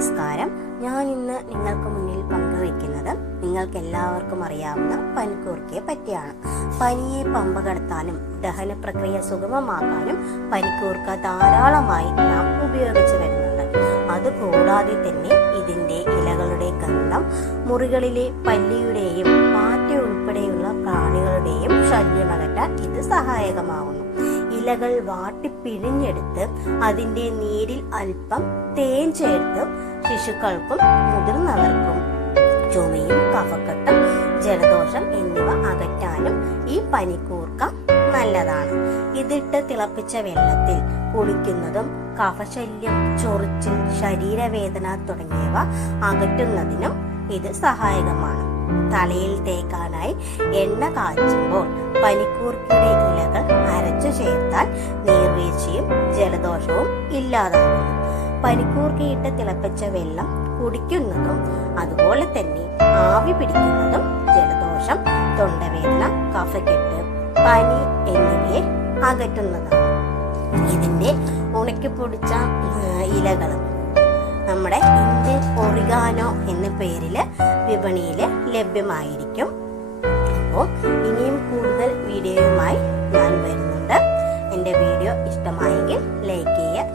നമസ്കാരം. ഞാൻ ഇന്ന് നിങ്ങൾക്ക് മുന്നിൽ പങ്കുവയ്ക്കുന്നത് നിങ്ങൾക്ക് എല്ലാവർക്കും അറിയാവുന്ന പനിക്കൂർക്കയെ പറ്റിയാണ്. പനിയെ പമ്പ കടത്താനും ദഹന പ്രക്രിയ സുഗമമാക്കാനും പനിക്കൂർക്ക ധാരാളമായി നാം ഉപയോഗിച്ചു വരുന്നുണ്ട്. അതുകൂടാതെ തന്നെ ഇതിന്റെ ഇലകളുടെ ഗന്ധം മുറികളിലെ പല്ലിയുടെയും പാറ്റ ഉൾപ്പെടെയുള്ള പ്രാണികളുടെയും ശല്യമകറ്റാൻ ഇത് സഹായകമാകുന്നു. ഇലകൾ വാട്ടി പിഴിഞ്ഞെടുത്ത് അതിന്റെ നീരിൽ അല്പം തേൻ ചേർത്ത് ശിശുക്കൾക്കും മുതിർന്നവർക്കും ചുമയും കഫക്കെട്ടും ജലദോഷം എന്നിവ അകറ്റാനും ഈ പനിക്കൂർക്ക നല്ലതാണ്. ഇതിട്ട് തിളപ്പിച്ച വെള്ളത്തിൽ കുളിക്കുന്നതും കഫശല്യം ചൊറിച്ചിൽ ശരീരവേദന തുടങ്ങിയവ അകറ്റുന്നതിനും ഇത് സഹായകമാണ്. തലയിൽ തേക്കാനായി എണ്ണ കാച്ചുമ്പോൾ പനിക്കൂർക്കയുടെ ഇല്ലാതാകുന്നു. പനിക്കൂർക്കയിട്ട് തിളപ്പിച്ച വെള്ളം കുടിക്കുന്നതും അതുപോലെ തന്നെ ആവി പിടിക്കുന്നതും ജലദോഷം തൊണ്ടവേദന കഫക്കെട്ട് പനി എന്നിവയെ അകറ്റുന്നതാണ്. ഇതിന്റെ ഉണക്കി പൊടിച്ച ഇലകൾ നമ്മുടെ ഇന്ത്യൻ ഒറിഗാനോ എന്ന പേരിൽ വിപണിയിൽ ലഭ്യമായിരിക്കും. അപ്പോൾ ഇനിയും കൂടുതൽ വീഡിയോയുമായി ഞാൻ വരുന്നുണ്ട്. എന്റെ വീഡിയോ ഇഷ്ടമായെങ്കിൽ